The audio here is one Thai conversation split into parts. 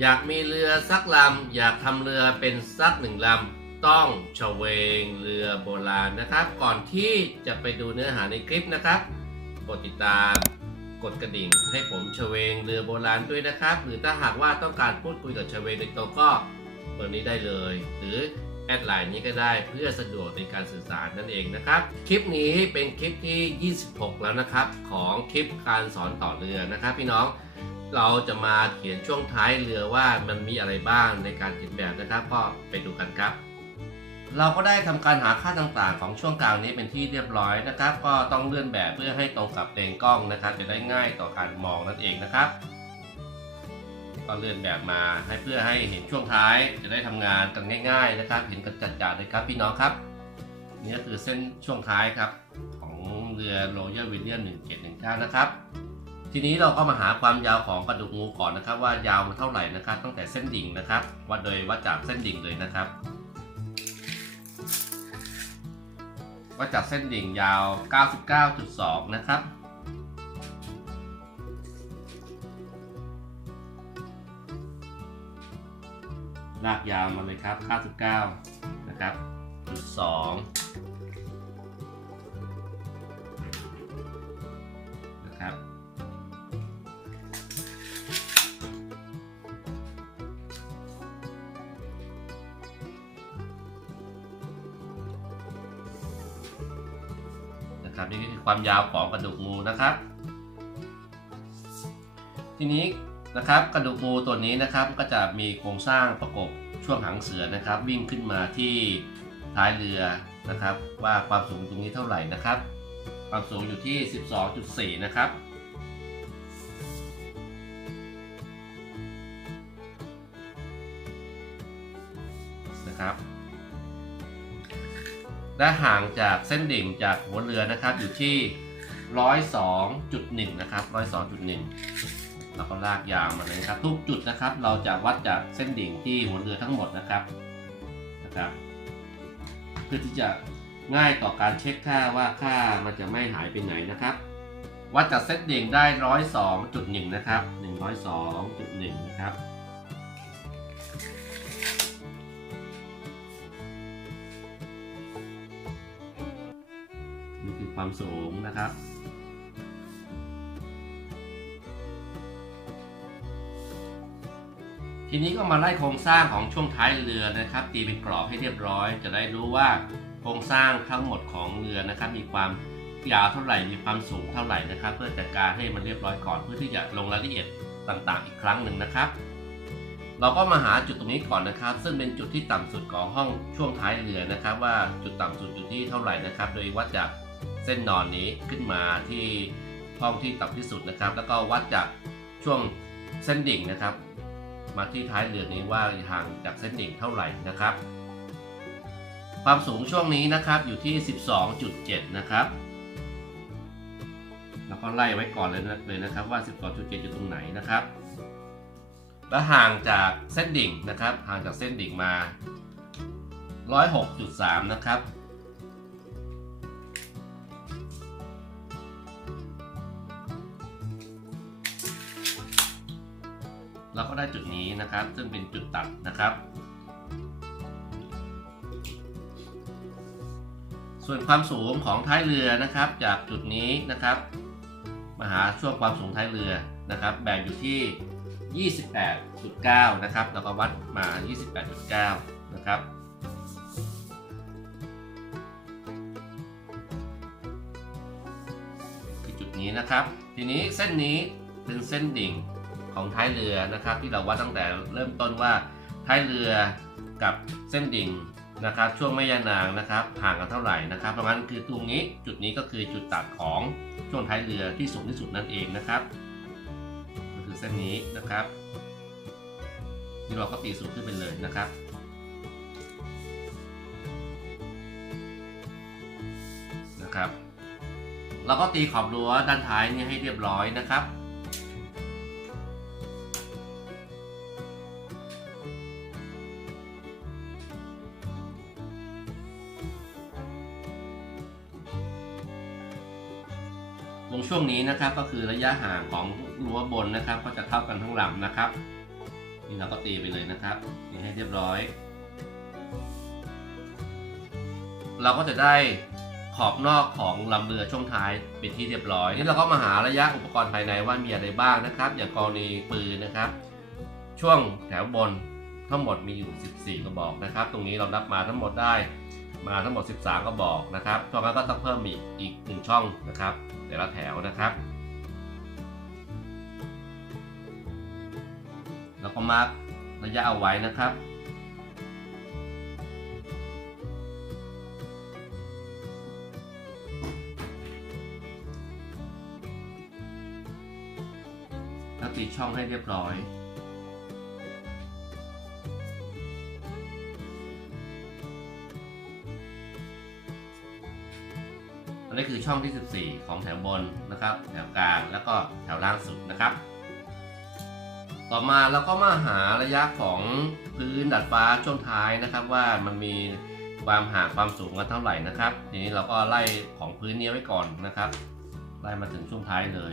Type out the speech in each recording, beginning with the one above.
อยากมีเรือสักลำ อยากทำเรือเป็นสักหนึ่งลำ ต้องเฉวงเรือโบราณนะครับ ก่อนที่จะไปดูเนื้อหาในคลิปนะครับ กดติดตาม กดกระดิ่ง ให้ผมเฉวงเรือโบราณด้วยนะครับ หรือถ้าหากว่าต้องการพูดคุยกับเฉวงโดยตรงก็เบอร์นี้ได้เลย หรือแอดไลน์นี้ก็ได้เพื่อสะดวกในการสื่อสารนั่นเองนะครับ คลิปนี้เป็นคลิปที่ 26 แล้วนะครับ ของคลิปการสอนต่อเรือนะครับ พี่น้อง เราจะมาเขียนช่วงท้ายเรือว่ามันมีอะไรบ้างในการเขียนแบบนะครับ ก็ไปดูกันครับ เราก็ได้ทำการหาค่าต่างๆ ของช่วงกลางนี้เป็นที่เรียบร้อยนะครับ ก็ต้องเลื่อนแบบเพื่อให้ตรงกับเลนกล้องนะครับ จะได้ง่ายต่อการมองนั่นเองนะครับ ก็เลื่อนแบบมาให้เพื่อให้เห็นช่วงท้ายจะได้ทำงานกันง่าย ๆ นะครับ เห็นกันจัดๆเลยครับ พี่น้องครับนี่ก็คือเส้นช่วงท้ายครับของเรือโรยัลวิลเลียม1719 นะครับ ทีนี้เราก็มาหาความยาวของกระดูกงูก่อนนะครับ ว่ายาวมันเท่าไหร่นะครับ ตั้งแต่เส้นดิ่งนะครับวัดโดยวัดจากเส้นดิ่งเลยนะครับวัดจากเส้นดิ่งยาว 99.2 นะครับลากยาวมาเลยครับ 99 นะครับจุดสองนะครับ นะครับนี่คือความยาวของกระดูกงูนะครับ ทีนี้นะครับกระดูกงูตัวนี้นะครับก็จะมีโครงสร้างประกบช่วงหางเสือนะครับ วิ่งขึ้นมาที่ท้ายเรือนะครับ ว่าความสูงตรงนี้เท่าไหร่นะครับ ความสูงอยู่ที่ 12.4 นะครับนะครับ และห่างจากเส้นดิ่งจากหัวเรือนะครับอยู่ที่ 102.1 นะครับ 102.1 เราก็ลากยาวมาเลยครับทุกจุดนะครับ เราจะวัดจากเส้นดิ่งที่หัวเรือทั้งหมดนะครับนะครับ เพื่อที่จะง่ายต่อการเช็คค่าว่าค่ามันจะไม่หายไปไหนนะครับ วัดจากเส้นดิ่งได้ 102.1 นะครับ 102.1 นะครับ ความสูงนะครับทีนี้ก็มาไล่โครงสร้างของช่วงท้ายเรือนะครับ ตีเป็นกรอบให้เรียบร้อย จะได้รู้ว่าโครงสร้างทั้งหมดของเรือนะครับ มีความยาวเท่าไหร่มีความสูงเท่าไหร่นะครับ เพื่อจัดการให้มันเรียบร้อยก่อนเพื่อที่จะลงรายละเอียดต่างๆ อีกครั้งหนึ่งนะครับ เราก็มาหาจุดตรงนี้ก่อนนะครับ ซึ่งเป็นจุดที่ต่ำสุดของห้องช่วงท้ายเรือนะครับ ว่าจุดต่ำสุดอยู่ที่เท่าไหร่นะครับ โดยวัดจาก ส้นนอนนี้ขึ้นมาที่ห้องที่ต่ำที่สุดนะครับ แล้วก็วัดจากช่วงเส้นดิ่งนะครับ มาที่ท้ายเรือนี้ว่าห่างจากเส้นดิ่งเท่าไหร่นะครับ ความสูงช่วงนี้นะครับอยู่ที่ 12.7 นะครับแล้วก็ไล่ไว้ก่อนเลยนะเลยนะครับว่า 12.7 อยู่ตรงไหนนะครับ และห่างจากเส้นดิ่งนะครับ ห่างจากเส้นดิ่งมา 106.3 นะครับ ได้จุดนี้นะครับ ซึ่งเป็นจุดตัดนะครับ ส่วนความสูงของท้ายเรือนะครับ จากจุดนี้นะครับ มาหาช่วงความสูงท้ายเรือนะครับ แบ่งอยู่ที่ 28.9 นะครับแล้วก็วัดมา 28.9 นะครับคือจุดนี้นะครับ ทีนี้เส้นนี้เป็นเส้นดิ่ง ของท้ายเรือนะครับ ที่เราวัดตั้งแต่เริ่มต้นว่าท้ายเรือกับเส้นดิ่งนะครับ ช่วงแม่ยานางนะครับห่างกันเท่าไหร่นะครับเพระงั้นคือตรงนี้จุดนี้ก็คือจุดตัดของช่วงท้ายเรือที่สูงที่สุดนั่นเองนะครับ ก็คือเส้นนี้นะครับที่เราก็ตีสูงขึ้นไปเลยนะครับนะครับเราก็ตีขอบรั้วด้านท้ายนี่ให้เรียบร้อยนะครับ ตรงช่วงนี้นะครับก็คือระยะห่างของรั้วบนนะครับ ก็จะเท่ากันทั้งลำนะครับ นี่เราก็ตีไปเลยนะครับนี่ให้เรียบร้อย เราก็จะได้ขอบนอกของลำเรือช่วงท้ายเป็นที่เรียบร้อยนี่เราก็มาหาระยะอุปกรณ์ภายในว่ามีอะไรบ้างนะครับ อย่างกรณีปืนนะครับ ช่วงแถวบนทั้งหมดมีอยู่ 14 กระบอกนะครับ ตรงนี้เรานับมาทั้งหมดได้มาทั้งหมด 13 กระบอกนะครับเพราะงั้นก็ต้องเพิ่มอีกอีกหนึ่งช่องนะครับ แต่ละแถวนะครับ แล้วก็มาร์กระยะเอาไว้นะครับแล้วตีช่องให้เรียบร้อย นี้คือช่องที่ 14 ของแถวบนนะครับ แถวกลางแล้วก็แถวล่างสุดนะครับ ต่อมาเราก็มาหาระยะของพื้นดัดฟ้าช่วงท้ายนะครับ ว่ามันมีความห่างความสูงกันเท่าไหร่นะครับ ทีนี้เราก็ไล่ของพื้นนี้ไว้ก่อนนะครับ ไล่มาถึงช่วงท้ายเลย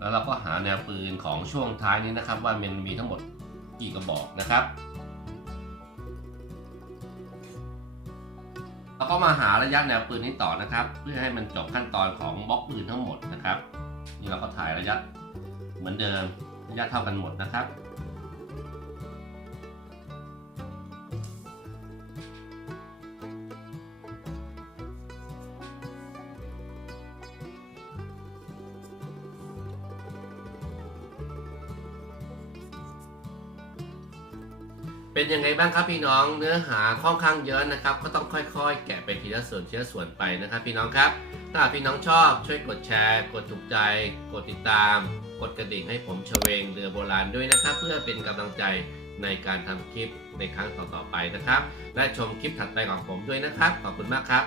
แล้วเราก็หาแนวปืนของช่วงท้ายนี้นะครับ ว่ามันมีทั้งหมดกี่กระบอกนะครับแล้วก็มาหาระยะแนวปืนนี้ต่อนะครับ เพื่อให้มันจบขั้นตอนของบล็อกปืนทั้งหมดนะครับ นี่เราก็ถ่ายระยะเหมือนเดิมระยะเท่ากันหมดนะครับ เป็นยังไงบ้างครับพี่น้องเนื้อหาค่อนข้างเยอะนะครับ ก็ต้องค่อยๆ แกะไปทีละส่วนทีละส่วนไปนะครับ พี่น้องครับ ถ้าพี่น้องชอบช่วยกดแชร์ กดถูกใจ กดติดตาม กดกระดิ่งให้ผมชเวงเรือโบราณด้วยนะครับ เพื่อเป็นกำลังใจในการทำคลิปในครั้งต่อๆไปนะครับ และชมคลิปถัดไปของผมด้วยนะครับ ขอบคุณมากครับ